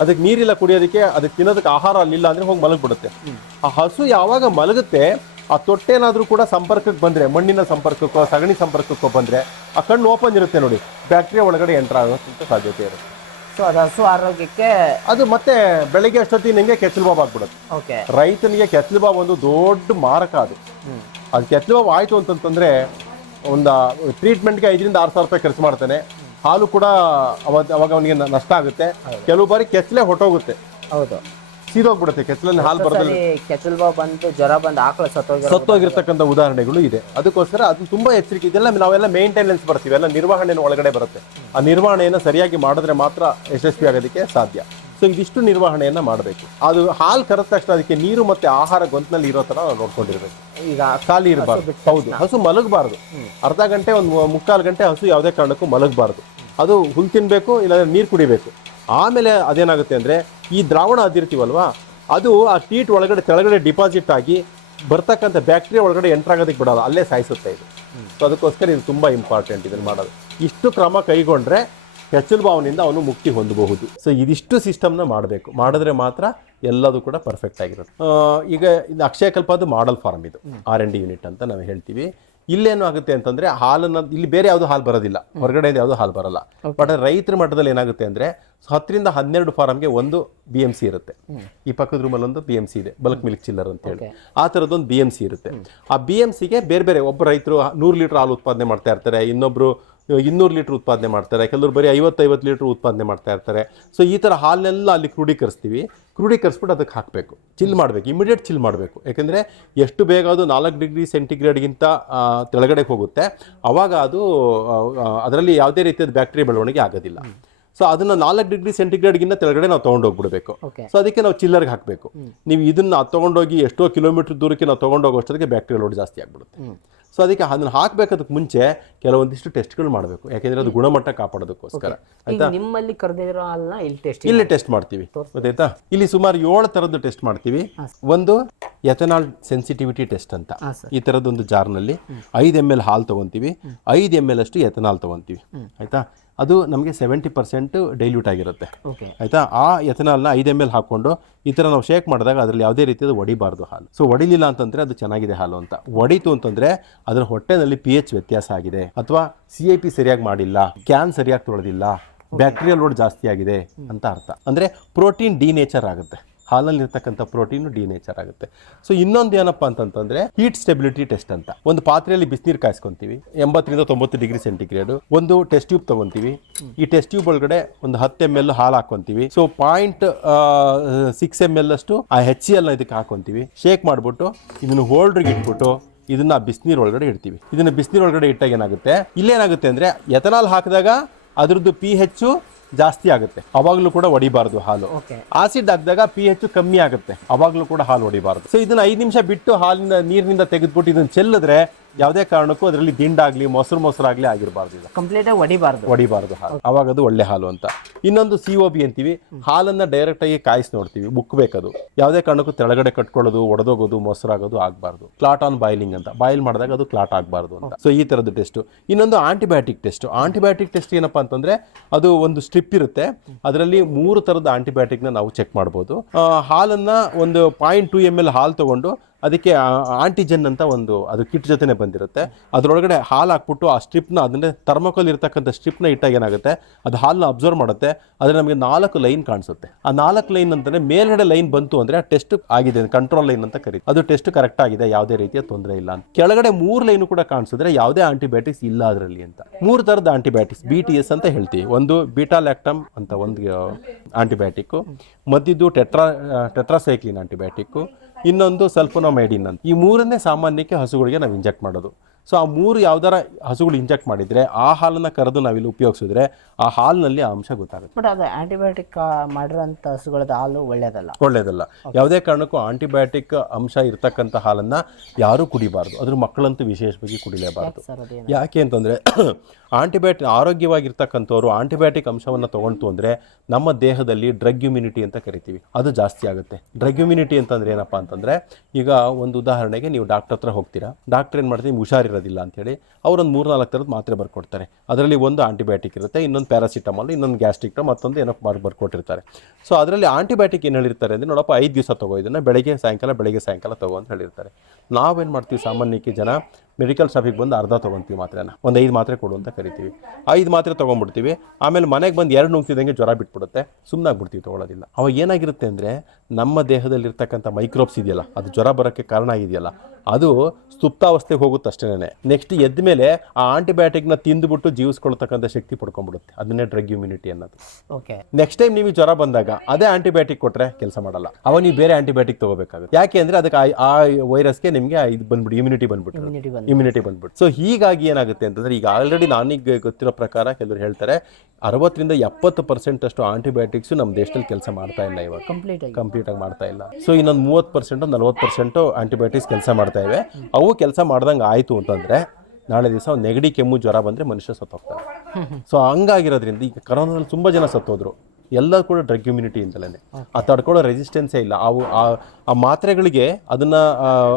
ಅದಕ್ಕೆ ನೀರಿಲ್ಲ ಕುಡಿಯೋದಕ್ಕೆ, ಅದಕ್ಕೆ ತಿನ್ನೋದಕ್ಕೆ ಆಹಾರ ಅಲ್ಲಿಲ್ಲ ಅಂದ್ರೆ ಹೋಗಿ ಮಲಗ್ಬಿಡುತ್ತೆ. ಆ ಹಸು ಯಾವಾಗ ಮಲಗುತ್ತೆ, ಆ ತೊಟ್ಟೇನಾದ್ರೂ ಕೂಡ ಸಂಪರ್ಕಕ್ಕೆ ಬಂದ್ರೆ, ಮಣ್ಣಿನ ಸಂಪರ್ಕಕ್ಕೋ ಸಗಣಿ ಸಂಪರ್ಕಕ್ಕೋ ಬಂದ್ರೆ ಆ ಕಣ್ಣು ಓಪನ್ ಇರುತ್ತೆ ನೋಡಿ, ಬ್ಯಾಕ್ಟೀರಿಯಾ ಒಳಗಡೆ ಎಂಟರ್ ಆಗೋಂಥ ಸಾಧ್ಯತೆ ಇರುತ್ತೆ. ಸೊ ಅದು ಹಸು ಆರೋಗ್ಯಕ್ಕೆ ಅದು ಮತ್ತೆ ಬೆಳಗ್ಗೆ ಅಷ್ಟೊತ್ತಿಗೆ ನಿಮಗೆ ಕೆಚ್ಚಲು ಬಾಬ್ ಆಗ್ಬಿಡುತ್ತೆ. ಓಕೆ, ರೈತನಿಗೆ ಕೆಚ್ಚಲು ಬಾಬ್ ಒಂದು ದೊಡ್ಡ ಮಾರಕ. ಅದು ಕೆಚ್ಚಲು ಬಾಬ್ ಆಯ್ತು ಅಂತಂತಂದ್ರೆ ಒಂದು ಟ್ರೀಟ್ಮೆಂಟ್ಗೆ 5ರಿಂದ 6 ಸಾವಿರ ರೂಪಾಯಿ ಖರ್ಚು ಮಾಡ್ತಾನೆ. ಹಾಲು ಕೂಡ ಅವಾಗ ಅವನಿಗೆ ನಷ್ಟ ಆಗುತ್ತೆ. ಕೆಲವು ಬಾರಿ ಕೆಚ್ಚಲೇ ಹೊಟ್ಟೋಗುತ್ತೆ. ಹೌದು, ಸೀದೋಗ್ಬಿಡುತ್ತೆ ಕೆಚ್ಚಲಲ್ಲಿ ಹಾಲು ಬರೋದ್ರಲ್ಲಿ. ಕೆಚ್ಚಲು ಬಾವು ಬಂದು ಜ್ವರ ಬಂದು ಆಕಳ ಸತ್ತೋಗಿರ್ತಕ್ಕಂಥ ಉದಾಹರಣೆಗಳು ಇದೆ. ಅದಕ್ಕೋಸ್ಕರ ಅದು ತುಂಬಾ ಎಚ್ಚರಿಕೆ. ಇದೆಲ್ಲ ನಾವೆಲ್ಲ ಮೇಂಟೆನೆನ್ಸ್ ಬರ್ತೀವಿ, ಎಲ್ಲ ನಿರ್ವಹಣೆ ಒಳಗಡೆ ಬರುತ್ತೆ. ಆ ನಿರ್ವಹಣೆಯನ್ನು ಸರಿಯಾಗಿ ಮಾಡಿದ್ರೆ ಮಾತ್ರ ಯಶಸ್ವಿ ಆಗೋದಕ್ಕೆ ಸಾಧ್ಯ. ಸೊ ಇದಿಷ್ಟು ನಿರ್ವಹಣೆಯನ್ನ ಮಾಡಬೇಕು. ಅದು ಹಾಲು ಕರೆದ ತಕ್ಷಣ ಅದಕ್ಕೆ ನೀರು ಮತ್ತೆ ಆಹಾರ ಗೊಂತನಲ್ಲಿ ಇರೋ ತರ ನಾವು ನೋಡ್ಕೊಂಡಿರ್ಬೇಕು. ಈಗ ಖಾಲಿ ಇರಬಾರ್ದು. ಹೌದು, ಹಸು ಮಲಗಬಾರ್ದು. ಅರ್ಧ ಗಂಟೆ ಒಂದು 3/4 ಗಂಟೆ ಹಸು ಯಾವುದೇ ಕಾರಣಕ್ಕೂ ಮಲಗಬಾರ್ದು. ಅದು ಹುಲ್ಲು ತಿನ್ಬೇಕು, ಇಲ್ಲಾಂದ್ರೆ ನೀರು ಕುಡಿಬೇಕು. ಆಮೇಲೆ ಅದೇನಾಗುತ್ತೆ ಅಂದ್ರೆ ಈ ದ್ರಾವಣ ಅದಿರ್ತೀವಲ್ವಾ, ಅದು ಆ ಟೀಟ್ ಒಳಗಡೆ ಕೆಳಗಡೆ ಡಿಪಾಸಿಟ್ ಆಗಿ ಬರ್ತಕ್ಕಂಥ ಬ್ಯಾಕ್ಟೀರಿಯಾ ಒಳಗಡೆ ಎಂಟರ್ ಆಗೋದಕ್ಕೆ ಬಿಡೋಲ್ಲ, ಅಲ್ಲೇ ಸಾಯಿಸುತ್ತೆ ಇದು. ಸೊ ಅದಕ್ಕೋಸ್ಕರ ಇದು ತುಂಬಾ ಇಂಪಾರ್ಟೆಂಟ್ ಇದನ್ನು ಮಾಡೋದು. ಇಷ್ಟು ಕ್ರಮ ಕೈಗೊಂಡ್ರೆ ಕೆಚ್ಚಲು ಬಾವಿನಿಂದ ಅವನು ಮುಕ್ತಿ ಹೊಂದಬಹುದು. ಸೊ ಇದಿಷ್ಟು ಸಿಸ್ಟಮ್ನ ಮಾಡಬೇಕು, ಮಾಡಿದ್ರೆ ಮಾತ್ರ ಎಲ್ಲದೂ ಕೂಡ ಪರ್ಫೆಕ್ಟ್ ಆಗಿರುತ್ತೆ. ಈಗ ಇದು ಅಕ್ಷಯಕಲ್ಪದ ಮಾಡಲ್ ಫಾರ್ಮ್, ಇದು R&D ಯೂನಿಟ್ ಅಂತ ನಾವು ಹೇಳ್ತೀವಿ. ಇಲ್ಲೇನು ಆಗುತ್ತೆ ಅಂತಂದ್ರೆ ಹಾಲನ್ನ ಇಲ್ಲಿ ಬೇರೆ ಯಾವುದು ಹಾಲು ಬರೋದಿಲ್ಲ, ಹೊರಗಡೆಯಿಂದ ಯಾವುದು ಹಾಲು ಬರಲ್ಲ. ಬಟ್ ರೈತರ ಮಟ್ಟದಲ್ಲಿ ಏನಾಗುತ್ತೆ ಅಂದ್ರೆ 10ರಿಂದ 12 ಫಾರಮ್ಗೆ ಒಂದು BMC ಇರುತ್ತೆ. ಈ ಪಕ್ಕದ ರೂಮಲ್ಲಿ ಒಂದು BMC ಇದೆ, ಬಲ್ಕ್ ಮಿಲ್ಕ್ ಚಿಲ್ಲರ್ ಅಂತ ಹೇಳಿ. ಆ ಥರದ್ದೊಂದು BMC ಇರುತ್ತೆ. ಆ BMCಗೆ ಬೇರೆ ಬೇರೆ, ಒಬ್ಬ ರೈತರು 100 ಲೀಟರ್ ಹಾಲು ಉತ್ಪಾದನೆ ಮಾಡ್ತಾ ಇರ್ತಾರೆ, ಇನ್ನೊಬ್ರು 200 ಲೀಟರ್ ಉತ್ಪಾದನೆ ಮಾಡ್ತಾರೆ, ಕೆಲವರು ಬರೀ 50 ಲೀಟರ್ ಉತ್ಪಾದನೆ ಮಾಡ್ತಾ ಇರ್ತಾರೆ. ಸೊ ಈ ಥರ ಹಾಲನ್ನೆಲ್ಲ ಅಲ್ಲಿ ಕ್ರೋಢೀಕರಿಸ್ಬಿಟ್ಟು ಅದಕ್ಕೆ ಹಾಕಬೇಕು, ಚಿಲ್ ಮಾಡಬೇಕು, ಇಮಿಡಿಯೇಟ್ ಚಿಲ್ ಮಾಡಬೇಕು. ಯಾಕೆಂದರೆ ಎಷ್ಟು ಬೇಗ ಅದು 4 ಡಿಗ್ರಿ ಸೆಂಟಿಗ್ರೇಡ್ಗಿಂತ ಕೆಳಗಡೆ ಹೋಗುತ್ತೆ, ಆವಾಗ ಅದು ಅದರಲ್ಲಿ ಯಾವುದೇ ರೀತಿಯಾದ ಬ್ಯಾಕ್ಟೀರಿಯಾ ಬೆಳವಣಿಗೆ ಆಗೋದಿಲ್ಲ. ಸೊ ಅದನ್ನ 4 ಡಿಗ್ರಿ ಸೆಂಟಿಗ್ರೇಡ್ಗಿಂತ ಕೆಳಗಡೆ ನಾವು ತೊಗೊಂಡೋಗ್ಬಿಡ್ಬೇಕು. ಸೊ ಅದಕ್ಕೆ ನಾವು ಚಿಲ್ಲರ್ಗೆ ಹಾಕಬೇಕು. ನೀವು ಇದನ್ನ ತೊಗೊಂಡೋಗಿ ಎಷ್ಟೋ ಕಿಲೋಮೀಟರ್ ದೂರಕ್ಕೆ ನಾವು ತೊಗೊಂಡೋಗೋಷ್ಟೊತ್ತಿಗೆ ಬ್ಯಾಕ್ಟೀರಿಯಾ ಲೋಡ್ ಜಾಸ್ತಿ ಆಗ್ಬಿಡುತ್ತೆ. ಸೊ ಅದಕ್ಕೆ ಅದನ್ನು ಹಾಕಬೇಕದಕ್ಕೆ ಮುಂಚೆ ಕೆಲವೊಂದಿಷ್ಟು ಟೆಸ್ಟ್ಗಳು ಮಾಡಬೇಕು, ಯಾಕೆಂದ್ರೆ ಅದು ಗುಣಮಟ್ಟ ಕಾಪಾಡೋದಕ್ಕೋಸ್ಕರ. ಆಯ್ತಾ, ನಿಮ್ಮಲ್ಲಿ ಕರೆದಿರೋ ಹಾಲನ್ನ ಇಲ್ಲಿ ಟೆಸ್ಟ್ ಮಾಡ್ತೀವಿ, ಗೊತ್ತಾಯ್ತಾ? ಇಲ್ಲಿ ಸುಮಾರು 7 ಥರದ್ದು ಟೆಸ್ಟ್ ಮಾಡ್ತೀವಿ. ಒಂದು ಎಥನಾಲ್ ಸೆನ್ಸಿಟಿವಿಟಿ ಟೆಸ್ಟ್ ಅಂತ, ಈ ಥರದ್ದೊಂದು ಜಾರ್ನಲ್ಲಿ 5 ml ಹಾಲು ತೊಗೊತೀವಿ, 5 ml ಅಷ್ಟು ಎಥನಾಲ್ ತೊಗೊತೀವಿ. ಆಯ್ತಾ, ಅದು ನಮಗೆ 70% ಡೈಲ್ಯೂಟ್ ಆಗಿರುತ್ತೆ. ಆಯ್ತಾ, ಆ ಎಥನಾಲ್ನ 5 ml ಹಾಕೊಂಡು ಈ ಥರ ನಾವು ಶೇಕ್ ಮಾಡಿದಾಗ ಅದರಲ್ಲಿ ಯಾವುದೇ ರೀತಿಯಾದ ಒಡಿಬಾರ್ದು ಹಾಲು. ಸೊ ಒಡಿಲಿಲ್ಲ ಅಂತಂದ್ರೆ ಅದು ಚೆನ್ನಾಗಿದೆ ಹಾಲು ಅಂತ. ಒಡಿತು ಅಂತಂದ್ರೆ ಅದರ ಹೊಟ್ಟೆನಲ್ಲಿ pH ವ್ಯತ್ಯಾಸ ಆಗಿದೆ, ಅಥವಾ CIP ಸರಿಯಾಗಿ ಮಾಡಿಲ್ಲ, ಕ್ಯಾನ್ ಸರಿಯಾಗಿ ತೊಳೆದಿಲ್ಲ, ಬ್ಯಾಕ್ಟೀರಿಯಾ ಲೋಡ್ ಜಾಸ್ತಿ ಆಗಿದೆ ಅಂತ ಅರ್ಥ. ಅಂದ್ರೆ ಪ್ರೋಟೀನ್ ಡಿನೇಚರ್ ಆಗುತ್ತೆ, ಹಾಲಲ್ಲಿ ಇರ್ತಕ್ಕಂಥ ಪ್ರೋಟೀನ್ ಡಿನೇಚರ್ ಆಗುತ್ತೆ. ಸೊ ಇನ್ನೊಂದು ಏನಪ್ಪಾ ಅಂತಂದ್ರೆ ಹೀಟ್ ಸ್ಟೆಬಿಲಿಟಿ ಟೆಸ್ಟ್ ಅಂತ. ಒಂದು ಪಾತ್ರೆಯಲ್ಲಿ ಬಿಸಿನೀರು ಕಾಯಿಸ್ಕೊಂತೀವಿ 80ರಿಂದ 90 ಡಿಗ್ರಿ ಸೆಂಟಿಗ್ರೇಡ್. ಒಂದು ಟೆಸ್ಟ್ ಟ್ಯೂಬ್ ತಗೊಂತೀವಿ, ಈ ಟೆಸ್ಟ್ ಟ್ಯೂಬ್ ಒಳಗಡೆ ಒಂದು 10 ml ಹಾಲು ಹಾಕೊಂತೀವಿ. ಸೊ 0.6 ml ಅಷ್ಟು ಆ HCl ಇದಕ್ಕೆ ಹಾಕೊಂತೀವಿ. ಶೇಕ್ ಮಾಡ್ಬಿಟ್ಟು ಇದನ್ನು ಹೋಲ್ಡ್ರಿಗೆ ಇಟ್ಬಿಟ್ಟು ಇದನ್ನ ಬಿಸಿನೀರ್ ಒಳಗಡೆ ಇಡ್ತೀವಿ. ಇದನ್ನ ಬಿಸಿನೀರ್ ಒಳಗಡೆ ಇಟ್ಟಾಗ ಏನಾಗುತ್ತೆ, ಇಲ್ಲೇನಾಗುತ್ತೆ ಅಂದ್ರೆ ಎಥನಾಲ್ ಹಾಕಿದಾಗ ಅದ್ರದ್ದು pH ಜಾಸ್ತಿ ಆಗುತ್ತೆ, ಅವಾಗಲೂ ಕೂಡ ಹೊಡಿಬಾರ್ದು ಹಾಲು. ಆಸಿಡ್ ಹಾಕಿದಾಗ pH ಕಮ್ಮಿ ಆಗುತ್ತೆ, ಅವಾಗಲೂ ಕೂಡ ಹಾಲು ಹೊಡಿಬಾರ್ದು. ಸೊ ಇದನ್ನ 5 ನಿಮಿಷ ಬಿಟ್ಟು ಹಾಲಿನ ನೀರಿನಿಂದ ತೆಗೆದ್ಬಿಟ್ಟು ಇದನ್ನ ಚೆಲ್ಲಿದ್ರೆ ಯಾವುದೇ ಕಾರಣಕ್ಕೂ ಅದರಲ್ಲಿ ದಿಂಡಾಗ್ಲಿ ಮೊಸರಾಗ್ಲಿ ಆಗಿರಬಾರ್ದು, ಕಂಪ್ಲೀಟ್ ಆಗಿ ಹೊಡಿಬಾರ್ದು ಹಾಲು, ಅವಾಗ ಅದು ಒಳ್ಳೆ ಹಾಲು ಅಂತ. ಇನ್ನೊಂದು COB ಅಂತೀವಿ, ಹಾಲನ್ನ ಡೈರೆಕ್ಟ್ ಆಗಿ ಕಾಯಿಸಿ ನೋಡ್ತೀವಿ, ಮುಕ್ಕಬೇಕದು. ಯಾವುದೇ ಕಾರಣಕ್ಕೂ ತೆಳಗಡೆ ಕಟ್ಕೊಳ್ಳೋದು, ಒಡೆದೋಗೋದು, ಮೊಸರಾಗೋದು ಆಗಬಾರ್ದು. ಕ್ಲಾಟ್ ಆನ್ ಬಾಯ್ಲಿಂಗ್ ಅಂತ, ಬಾಯ್ಲ್ ಮಾಡಿದಾಗ ಅದು ಕ್ಲಾಟ್ ಆಗಬಾರ್ದು ಅಂತ. ಸೊ ಈ ಥರದ್ದು ಟೆಸ್ಟ್. ಇನ್ನೊಂದು ಆಂಟಿಬಯೋಟಿಕ್ ಟೆಸ್ಟ್ ಏನಪ್ಪಾ ಅಂತಂದ್ರೆ ಅದು ಒಂದು ಸ್ಟ್ರಿಪ್ ಇರುತ್ತೆ, ಅದರಲ್ಲಿ 3 ಥರದ ಆಂಟಿಬಯೋಟಿಕ್ನ ನಾವು ಚೆಕ್ ಮಾಡ್ಬೋದು. ಹಾಲನ್ನ ಒಂದು 0.2 ml ಹಾಲು ತಗೊಂಡು ಅದಕ್ಕೆ ಆಂಟಿಜೆನ್ ಅಂತ ಒಂದು ಅದು ಕಿಟ್ ಜೊತೆನೆ ಬಂದಿರುತ್ತೆ, ಅದರೊಳಗಡೆ ಹಾಲು ಹಾಕ್ಬಿಟ್ಟು ಆ ಸ್ಟ್ರಿಪ್ನ, ಅದನ್ನೇ ಥರ್ಮೋಕೋಲ್ ಇರ್ತಕ್ಕಂಥ ಸ್ಟ್ರಿಪ್ನ ಇಟ್ಟಾಗ ಏನಾಗುತ್ತೆ, ಅದು ಹಾಲನ್ನ ಅಬ್ಸರ್ವ್ ಮಾಡುತ್ತೆ. ಆದರೆ ನಮಗೆ 4 ಲೈನ್ ಕಾಣಿಸುತ್ತೆ. ಆ 4 ಲೈನ್ ಅಂತಂದ್ರೆ ಮೇಲ್ಗಡೆ ಲೈನ್ ಬಂತು ಅಂದ್ರೆ ಆ ಟೆಸ್ಟ್ ಆಗಿದೆ, ಕಂಟ್ರೋಲ್ ಲೈನ್ ಅಂತ ಕರೀತೀವಿ, ಅದು ಟೆಸ್ಟ್ ಕರೆಕ್ಟ್ ಆಗಿದೆ, ಯಾವುದೇ ರೀತಿಯ ತೊಂದರೆ ಇಲ್ಲ ಅಂತ. ಕೆಳಗಡೆ 3 ಲೈನು ಕೂಡ ಕಾಣಿಸಿದ್ರೆ ಯಾವುದೇ ಆಂಟಿಬಯೋಟಿಕ್ಸ್ ಇಲ್ಲ ಅದರಲ್ಲಿ ಅಂತ. 3 ಥರದ ಆಂಟಿಬಯೋಟಿಕ್ಸ್ BTS ಅಂತ ಹೇಳ್ತೀವಿ. ಒಂದು ಬೀಟಾಲ್ಯಾಕ್ಟಮ್ ಅಂತ ಒಂದು ಆಂಟಿಬಯೋಟಿಕ್, ಮದ್ದಿದ್ದು ಟೆಟ್ರಾಸೈಕ್ಲಿನ್ ಆಂಟಿಬಯೋಟಿಕ್, ಇನ್ನೊಂದು ಸಲ್ಫೋನಮೈಡಿನ್ ಅಂತ. ಈ 3ನ್ನೇ ಸಾಮಾನ್ಯಕ್ಕೆ ಹಸುಗಳಿಗೆ ನಾವು ಇಂಜೆಕ್ಟ್ ಮಾಡೋದು. ಸೊ ಆ 3 ಯಾವ್ದಾರ ಹಸುಗಳು ಇಂಜೆಕ್ಟ್ ಮಾಡಿದರೆ ಆ ಹಾಲನ್ನು ಕರೆದು ನಾವಿಲ್ಲಿ ಉಪಯೋಗಿಸಿದ್ರೆ ಆ ಹಾಲಿನಲ್ಲಿ ಆ ಅಂಶ ಗೊತ್ತಾಗುತ್ತೆ. ಬಟ್ ಅದು ಆಂಟಿಬಯೋಟಿಕ್ ಮಾಡಿರೋಂಥ ಹಸುಗಳದ್ದು ಹಾಲು ಒಳ್ಳೇದಲ್ಲ. ಯಾವುದೇ ಕಾರಣಕ್ಕೂ ಆಂಟಿಬಯೋಟಿಕ್ ಅಂಶ ಇರ್ತಕ್ಕಂಥ ಹಾಲನ್ನು ಯಾರೂ ಕುಡಿಬಾರ್ದು. ಅದ್ರ ಮಕ್ಕಳಂತೂ ವಿಶೇಷವಾಗಿ ಕುಡಿಲೇಬಾರ್ದು. ಸರ್ ಅದೇನು ಯಾಕೆ ಅಂತಂದರೆ ಆಂಟಿಬಯೋಟಿಕ್ ಆರೋಗ್ಯವಾಗಿರ್ತಕ್ಕಂಥವ್ರು ಆಂಟಿಬಯೋಟಿಕ್ ಅಂಶವನ್ನು ತೊಗೊಂಡು ಅಂದರೆ ನಮ್ಮ ದೇಹದಲ್ಲಿ ಡ್ರಗ್ ಇಮ್ಯುನಿಟಿ ಅಂತ ಕರಿತೀವಿ, ಅದು ಜಾಸ್ತಿ ಆಗುತ್ತೆ. ಡ್ರಗ್ ಇಮ್ಯುನಿಟಿ ಅಂತಂದ್ರೆ ಏನಪ್ಪ ಅಂತಂದರೆ, ಈಗ ಒಂದು ಉದಾಹರಣೆಗೆ ನೀವು ಡಾಕ್ಟರ್ ಹತ್ರ ಹೋಗ್ತೀರಾ, ಡಾಕ್ಟರ್ ಏನು ಮಾಡ್ತೀವಿ, ಹುಷಾರಿರೋದಿಲ್ಲ ಅಂತೇಳಿ ಅವರೊಂದು 3-4 ಥರದ ಮಾತ್ರೆ ಬರ್ಕೊಡ್ತಾರೆ. ಅದರಲ್ಲಿ ಒಂದು ಆಂಟಿಬಯೋಟಿಕ್ ಇರುತ್ತೆ, ಇನ್ನೊಂದು ಪ್ಯಾರಾಸಿಟಮಾಲ್, ಇನ್ನೊಂದು ಗ್ಯಾಸ್ಟ್ರಿಕ್, ಮತ್ತೊಂದು ಏನೋ ಬರ್ಕೊಟ್ಟಿರ್ತಾರೆ. ಸೊ ಅದರಲ್ಲಿ ಆಂಟಿಬಯೋಟಿಕ್ ಏನು ಹೇಳಿರ್ತಾರೆ ಅಂದರೆ, ನೋಡಪ್ಪ 5 ದಿವಸ ತಗೋ ಇದನ್ನು, ಬೆಳಗ್ಗೆ ಸಾಯಂಕಾಲ ತಗೋ ಅಂತ ಹೇಳಿರ್ತಾರೆ. ನಾವೇನು ಮಾಡ್ತೀವಿ, ಸಾಮಾನ್ಯಕ್ಕೆ ಜನ ಮೆಡಿಕಲ್ ಶಾಪಿಗೆ ಬಂದು ಅರ್ಧ ತೊಗೊತೀವಿ ಮಾತ್ರೆನ, ಒಂದು 5 ಮಾತ್ರೆ ಕೊಡು ಅಂತ ಕರಿತೀವಿ. 5 ಮಾತ್ರೆ ತೊಗೊಂಡ್ಬಿಡ್ತೀವಿ. ಆಮೇಲೆ ಮನೆಗೆ ಬಂದು 2 ನುಂಗ್ತಿದ್ದಂಗೆ ಜ್ವರ ಬಿಟ್ಬಿಡುತ್ತೆ, ಸುಮ್ಮನಾಗ್ಬಿಡ್ತೀವಿ, ತೊಗೊಳ್ಳೋದಿಲ್ಲ. ಅವಾಗ ಏನಾಗಿರುತ್ತೆ ಅಂದರೆ, ನಮ್ಮ ದೇಹದಲ್ಲಿರ್ತಕ್ಕಂಥ ಮೈಕ್ರೋಬ್ಸ್ ಇದೆಯಲ್ಲ, ಅದು ಜ್ವರ ಬರೋಕ್ಕೆ ಕಾರಣ ಇದೆಯಲ್ಲ, ಅದು ಸುಪ್ತಾವಸ್ಥೆಗೆ ಹೋಗುತ್ತೆ ಅಷ್ಟೇ. ನೆಕ್ಸ್ಟ್ ಎದ್ದ ಮೇಲೆ ಆ ಆಂಟಿಬಯೋಟಿಕ್ನ ತಿಂದುಬಿಟ್ಟು ಜೀವಿಸ್ಕೊಳ್ತಕ್ಕಂಥ ಶಕ್ತಿ ಪಡ್ಕೊಂಡ್ಬಿಡುತ್ತೆ. ಅದನ್ನೇ ಡ್ರಗ್ ಇಮ್ಯುನಿಟಿ ಅನ್ನೋದು. ಓಕೆ. ನೆಕ್ಸ್ಟ್ ಟೈಮ್ ನಿಮಗೆ ಜ್ವರ ಬಂದಾಗ ಅದೇ ಆಂಟಿಬಯೋಟಿಕ್ ಕೊಟ್ಟರೆ ಕೆಲಸ ಮಾಡಲ್ಲ. ಅವಾಗ ನೀವು ಬೇರೆ ಆಂಟಿಬಯೋಟಿಕ್ ತಗೋಬೇಕಾಗುತ್ತೆ. ಯಾಕೆ ಅಂದರೆ ಅದಕ್ಕೆ ಆ ವೈರಸ್ಗೆ ನಿಮಗೆ ಇದು ಬಂದ್ಬಿಟ್ಟು ಇಮ್ಯುನಿಟಿ ಬಂದ್ಬಿಟ್ಟು. ಸೊ ಹೀಗಾಗಿ ಏನಾಗುತ್ತೆ ಅಂತಂದರೆ, ಈಗ ಆಲ್ರೆಡಿ ನನಗೆ ಗೊತ್ತಿರೋ ಪ್ರಕಾರ ಕೆಲವರು ಹೇಳ್ತಾರೆ 60-70% ಅಷ್ಟು ಆಂಟಿಬಯೋಟಿಕ್ಸು ನಮ್ಮ ದೇಶದಲ್ಲಿ ಕೆಲಸ ಮಾಡ್ತಾ ಇಲ್ಲ ಇವಾಗ, ಕಂಪ್ಲೀಟ್ ಆಗಿ ಮಾಡ್ತಾ ಇಲ್ಲ. ಸೊ ಇನ್ನೊಂದು 30-40% ಆಂಟಿಬಯೋಟಿಕ್ಸ್ ಕೆಲಸ ಮಾಡ್ತಾ ಇವೆ. ಅವು ಕೆಲಸ ಮಾಡ್ದಂಗೆ ಆಯಿತು ಅಂತಂದರೆ ನಾಳೆ ದಿವಸ ಒಂದು ನೆಗಡಿ, ಕೆಮ್ಮು, ಜ್ವರ ಬಂದರೆ ಮನುಷ್ಯ ಸತ್ತೋಗ್ತಾರೆ. ಸೊ ಹಂಗಾಗಿರೋದ್ರಿಂದ ಈಗ ಕರೋನಾದಲ್ಲಿ ತುಂಬ ಜನ ಸತ್ತೋದ್ರು, ಎಲ್ಲ ಕೂಡ ಡ್ರಗ್ ಇಮ್ಯುನಿಟಿಯಿಂದಲೇ. ಆ ತಡ್ಕೊಳ್ಳೋ ರೆಸಿಸ್ಟೆನ್ಸೇ ಇಲ್ಲ. ಅವು ಆ ಮಾತ್ರೆಗಳಿಗೆ ಅದನ್ನು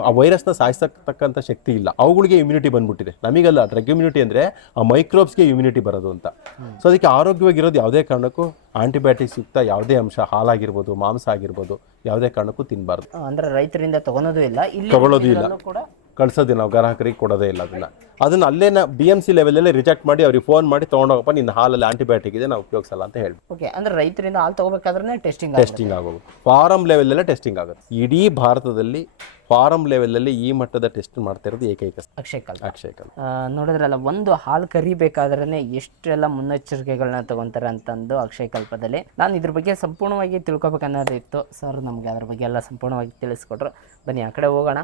ಆ ವೈರಸ್ನ ಸಾಯಿಸತಕ್ಕಂಥ ಶಕ್ತಿ ಇಲ್ಲ. ಅವುಗಳಿಗೆ ಇಮ್ಯುನಿಟಿ ಬಂದ್ಬಿಟ್ಟಿದೆ. ನಮಗಲ್ಲ. ಡ್ರಗ್ ಇಮ್ಯುನಿಟಿ ಅಂದರೆ ಆ ಮೈಕ್ರೋಬ್ಸ್ಗೆ ಇಮ್ಯುನಿಟಿ ಬರೋದು ಅಂತ. ಸೊ ಅದಕ್ಕೆ ಆರೋಗ್ಯವಾಗಿರೋದು ಯಾವುದೇ ಕಾರಣಕ್ಕೂ ಆಂಟಿಬಯೋಟಿಕ್ಸ್ ಯುಕ್ತ ಯಾವುದೇ ಅಂಶ, ಹಾಲಾಗಿರ್ಬೋದು, ಮಾಂಸ ಆಗಿರ್ಬೋದು, ಯಾವುದೇ ಕಾರಣಕ್ಕೂ ತಿನ್ನಬಾರ್ದು. ಅಂದರೆ ರೈತರಿಂದ ತಗೊಳೋದು ಇಲ್ಲ, ತಗೊಳ್ಳೋದು ಇಲ್ಲ, ಕಳ್ಸೋದಿಲ್ಲ, ನಾವು ಗ್ರಾಹಕರಿಗೆ ಕೊಡೋದೇ ಇಲ್ಲ. ಅದನ್ನು ಅಲ್ಲೇ BMC ಲೆವೆಲಲ್ಲೇ ರಿಜೆಕ್ಟ್ ಮಾಡಿ ಅವ್ರಿಗೆ ಫೋನ್ ಮಾಡಿ ತೊಗೊಂಡೋಗಪ್ಪ, ನಿನ್ನ ಹಾಲಲ್ಲಿ ಆಂಟಿಬಯೋಟಿಕ್ ಇದೆ, ನಾವು ಉಪಯೋಗಿಸಲ್ಲ ಅಂತ ಹೇಳಿ. ಓಕೆ. ಅಂದರೆ ರೈತರಿಂದ ಹಾಲು ತಗೋಬೇಕಾದ್ರೆ ಟೆಸ್ಟಿಂಗ್ ಆಗೋದು. ಫಾರಮ್ ಲೆವೆಲಲ್ಲೇ ಟೆಸ್ಟಿಂಗ್ ಆಗುತ್ತೆ. ಇಡೀ ಭಾರತದಲ್ಲಿ ಫಾರಮ್ ಲೆವೆಲಲ್ಲಿ ಈ ಮಟ್ಟದ ಟೆಸ್ಟ್ ಮಾಡ್ತಾ ಇರೋದು ಏಕೈಕ ಅಕ್ಷಯಕಲ್ಪ. ನೋಡಿದ್ರಲ್ಲ, ಒಂದು ಹಾಲು ಕರಿಬೇಕಾದ್ರೆ ಎಷ್ಟೆಲ್ಲ ಮುನ್ನೆಚ್ಚರಿಕೆಗಳನ್ನ ತಗೊಂತಾರೆ ಅಂತಂದು ಅಕ್ಷಯಕಲ್ಪದಲ್ಲಿ. ನಾನು ಇದ್ರ ಬಗ್ಗೆ ಸಂಪೂರ್ಣವಾಗಿ ತಿಳ್ಕೊಬೇಕನ್ನೋದಿತ್ತು. ಸರ್ ನಮಗೆ ಅದ್ರ ಬಗ್ಗೆ ಎಲ್ಲ ಸಂಪೂರ್ಣವಾಗಿ ತಿಳಿಸ್ಕೊಟ್ರು. ಬನ್ನಿ ಆ ಕಡೆ ಹೋಗೋಣ.